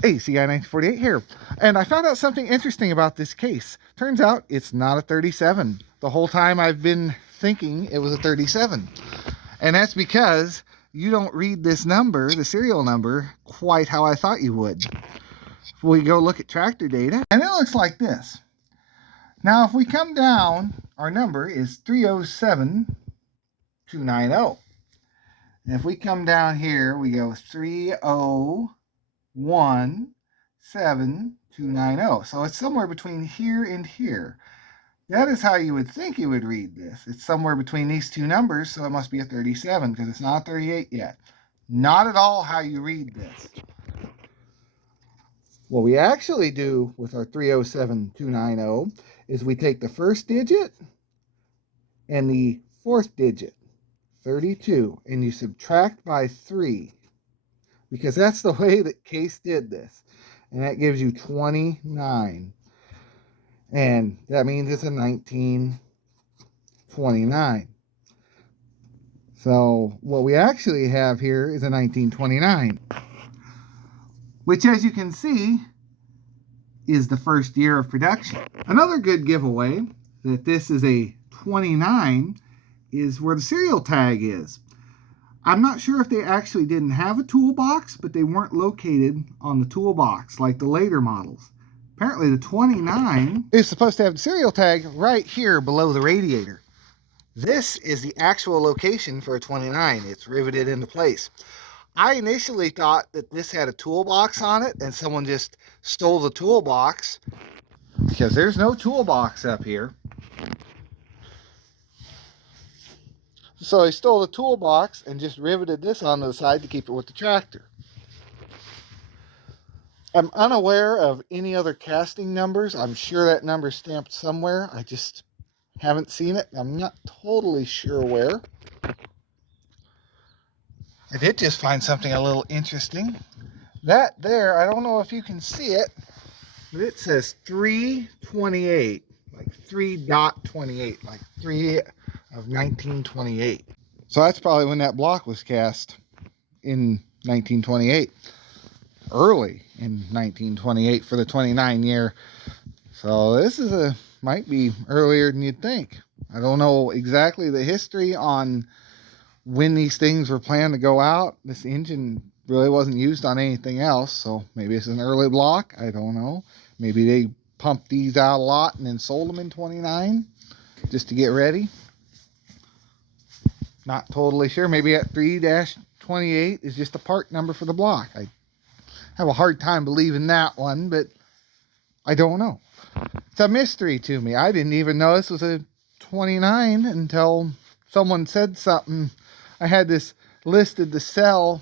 Hey, CI 1948 here. And I found out something interesting about this case. Turns out it's not a 37. The whole time I've been thinking it was a 37. And that's because you don't read this number, the serial number, quite how I thought you would. We go look at tractor data, and it looks like this. Now, if we come down, our number is 307290. And if we come down here, we go 3017290. So it's somewhere between here and here. That is how you would think you would read this. It's somewhere between these two numbers, so it must be a 37 because it's not a 38 yet. Not at all how you read this. What we actually do with our 307290 is we take the first digit and the fourth digit, 32, and you subtract by 3, because that's the way that Case did this. And that gives you 29. And that means it's a 1929. So what we actually have here is a 1929, which, as you can see, is the first year of production. Another good giveaway that this is a 29 is where the serial tag is. I'm not sure if they actually didn't have a toolbox, but they weren't located on the toolbox like the later models. Apparently the 29 is supposed to have the serial tag right here below the radiator. This is the actual location for a 29. It's riveted into place. I initially thought that this had a toolbox on it and someone just stole the toolbox, because there's no toolbox up here. So they stole the toolbox and just riveted this onto the side to keep it with the tractor. I'm unaware of any other casting numbers. I'm sure that number's stamped somewhere. I just haven't seen it. I'm not totally sure where. I did just find something a little interesting. That there, I don't know if you can see it, but it says 328, like 3.28, like 3 of 1928. So that's probably when that block was cast, in 1928. Early in 1928 for the 29 year. So this is might be earlier than you'd think. I don't know exactly the history on when these things were planned to go out. This engine really wasn't used on anything else, so maybe it's an early block. I don't know. Maybe they pumped these out a lot and then sold them in 29 just to get ready. Not totally sure. Maybe that 3-28 is just a part number for the block. I have a hard time believing that one, but I don't know. It's a mystery to me. I didn't even know this was a 29 until someone said something. I had this listed to sell,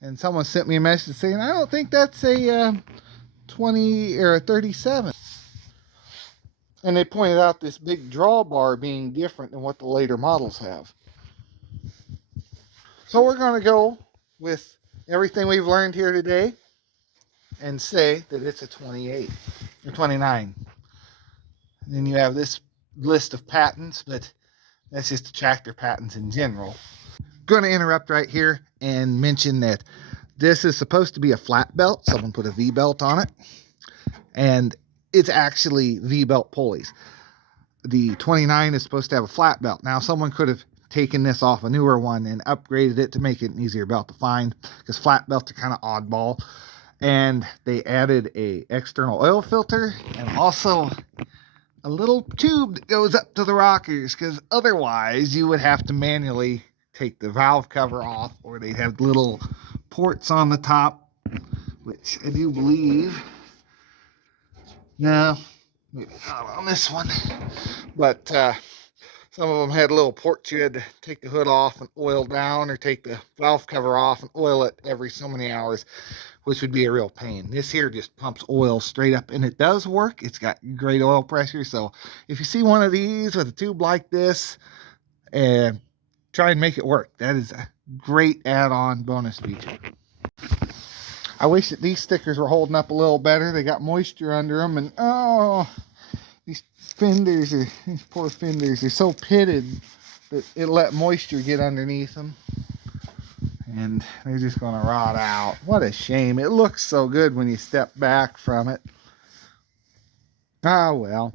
and someone sent me a message saying, I don't think that's a 20 or a 37. And they pointed out this big drawbar being different than what the later models have. So we're going to go with everything we've learned here today and say that it's a 28 or 29. And then you have this list of patents, but that's just the tractor patents in general. Going to interrupt right here and mention that this is supposed to be a flat belt. Someone put a V-belt on it, and it's actually V-belt pulleys. The 29 is supposed to have a flat belt. Now, someone could have taken this off a newer one and upgraded it to make it an easier belt to find, because flat belts are kind of oddball. And they added a external oil filter and also a little tube that goes up to the rockers, because otherwise you would have to manually take the valve cover off, or they'd have little ports on the top, which I do believe, no, maybe not on this one, but some of them had little ports you had to take the hood off and oil down, or take the valve cover off and oil it every so many hours, which would be a real pain. This here just pumps oil straight up, and it does work. It's got great oil pressure. So if you see one of these with a tube like this, try and make it work. That is a great add-on bonus feature. I wish that these stickers were holding up a little better. They got moisture under them, and oh, these poor fenders are so pitted that it let moisture get underneath them. and they're just going to rot out. What a shame. It looks so good when you step back from it. Ah, well.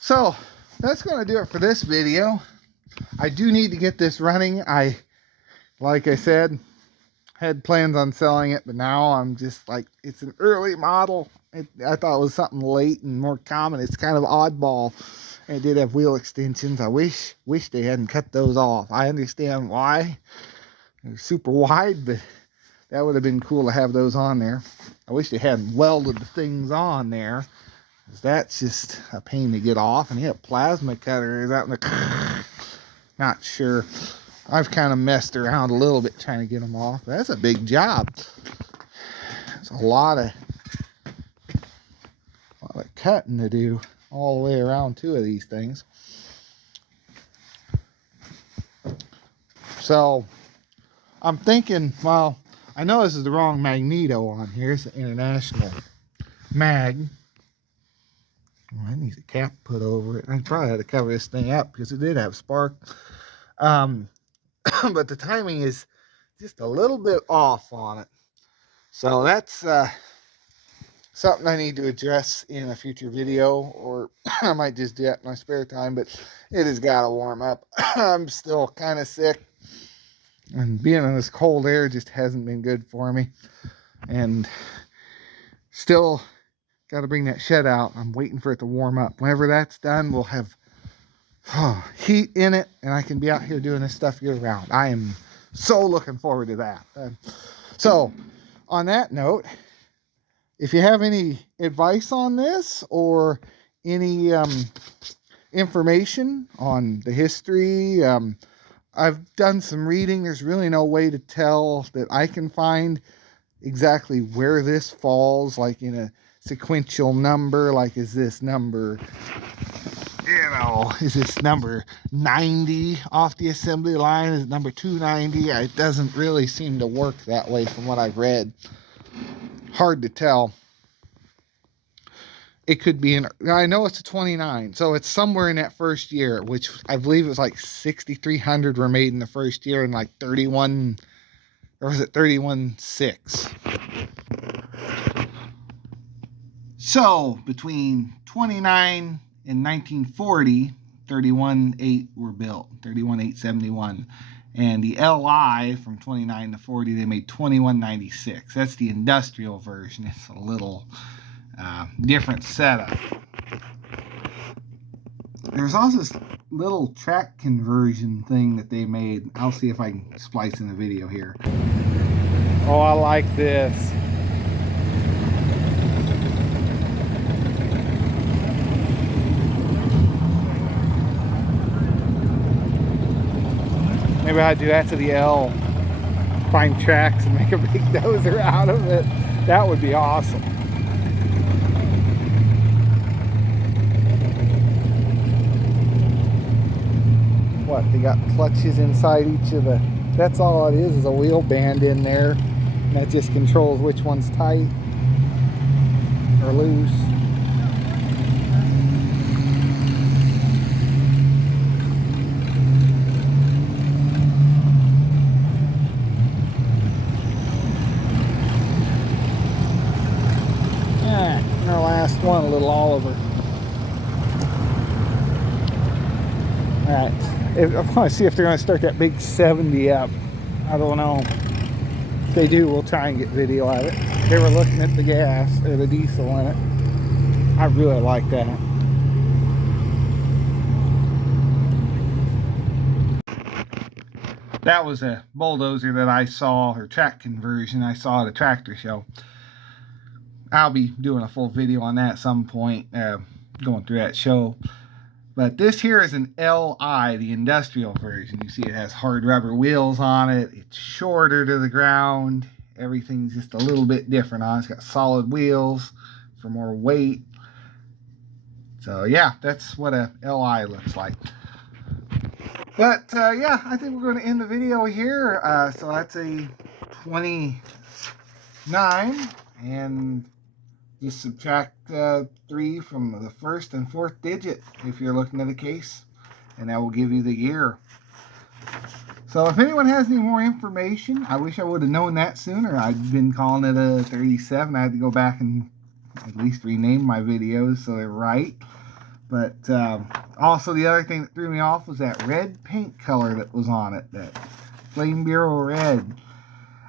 So that's going to do it for this video. I do need to get this running. Like I said, had plans on selling it, but now I'm just like, it's an early model. I thought it was something late and more common. It's kind of oddball. It did have wheel extensions. I wish they hadn't cut those off. I understand why. They're super wide, but that would have been cool to have those on there. I wish they hadn't welded the things on there, because that's just a pain to get off. And he had plasma cutters out in the... Not sure. I've kind of messed around a little bit trying to get them off. That's a big job. It's a lot of cutting to do all the way around two of these things. So I'm thinking, well, I know this is the wrong magneto on here. It's the International mag. Oh, I need a cap put over it. I probably had to cover this thing up because it did have spark. But the timing is just a little bit off on it. So that's something I need to address in a future video, or I might just do that in my spare time, but it has got to warm up. I'm still kind of sick, and being in this cold air just hasn't been good for me. And still got to bring that shed out. I'm waiting for it to warm up. Whenever that's done, we'll have heat in it, and I can be out here doing this stuff year round. I am so looking forward to that. So on that note, if you have any advice on this, or any information on the history, I've done some reading. There's really no way to tell that I can find exactly where this falls, like in a sequential number. Like, is this number, is this number 90 off the assembly line? Is it number 290? It doesn't really seem to work that way from what I've read. Hard to tell. It could be I know it's a 29, so it's somewhere in that first year, which I believe it was like 6,300 were made in the first year, and like 31, or was it 31.6? So between 29 and 1940, 31.8 were built, 31.871. And the LI from 29 to 40, they made 21.96. That's the industrial version. It's a little different setup. There's also this little track conversion thing that they made. I'll see if I can splice in the video here. Oh, I like this. Maybe I'd do that to the L. Find tracks and make a big dozer out of it. That would be awesome. What, they got clutches inside each of the... That's all it is a wheel band in there. And that just controls which one's tight or loose. And our last one, a little Oliver. Alright, I want to see if they're going to start that big 70 up. I don't know. If they do, we'll try and get video of it. They were looking at the gas, or the diesel in it. I really like that. That was a bulldozer that I saw, or track conversion I saw at a tractor show. I'll be doing a full video on that at some point, going through that show. But this here is an LI, the industrial version. You see it has hard rubber wheels on it. It's shorter to the ground. Everything's just a little bit different on it. It's got solid wheels for more weight. So yeah, that's what a LI looks like. But yeah, I think we're going to end the video here. So that's a 29, and just subtract 3 from the first and fourth digit if you're looking at a case, and that will give you the year. So if anyone has any more information, I wish I would have known that sooner. I've been calling it a 37. I had to go back and at least rename my videos so they're right. But also the other thing that threw me off was that red paint color that was on it, that Flame Bureau red.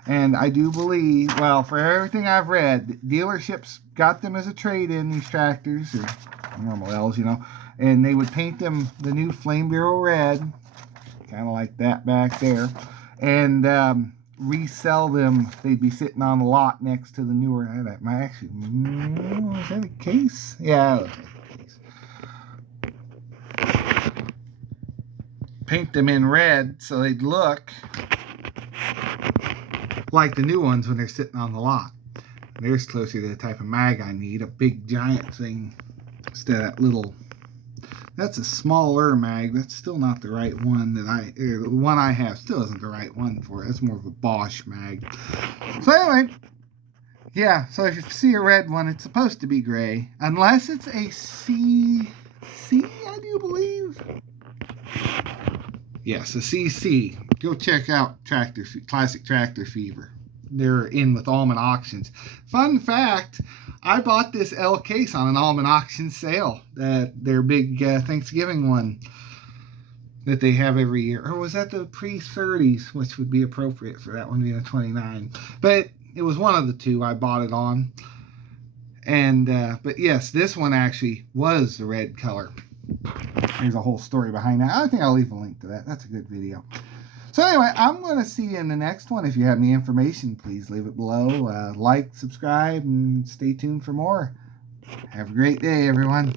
And I do believe, well, for everything I've read, dealerships got them as a trade-in, these tractors, or normal L's, you know, and they would paint them the new Flame Bureau red, kind of like that back there, and resell them. They'd be sitting on the lot next to the newer, that might actually, is that a case? Yeah, it looks like a case. Paint them in red so they'd look like the new ones when they're sitting on the lot. There's closer to the type of mag I need, a big giant thing instead of that little. That's a smaller mag. That's still not the right one the one I have still isn't the right one for it. That's more of a Bosch mag. So anyway, yeah, so if you see a red one, it's supposed to be gray, unless it's a CC, I do believe. Yes, a CC. Go check out Classic Tractor Fever. They're in with Almond Auctions. Fun fact, I bought this L case on an Almond Auction sale. Their big Thanksgiving one that they have every year. Or was that the pre-30s, which would be appropriate for that one being a 29. But it was one of the two I bought it on. And but yes, this one actually was the red color. There's a whole story behind that. I think I'll leave a link to that. That's a good video. So anyway, I'm going to see you in the next one. If you have any information, please leave it below. Like, subscribe, and stay tuned for more. Have a great day, everyone.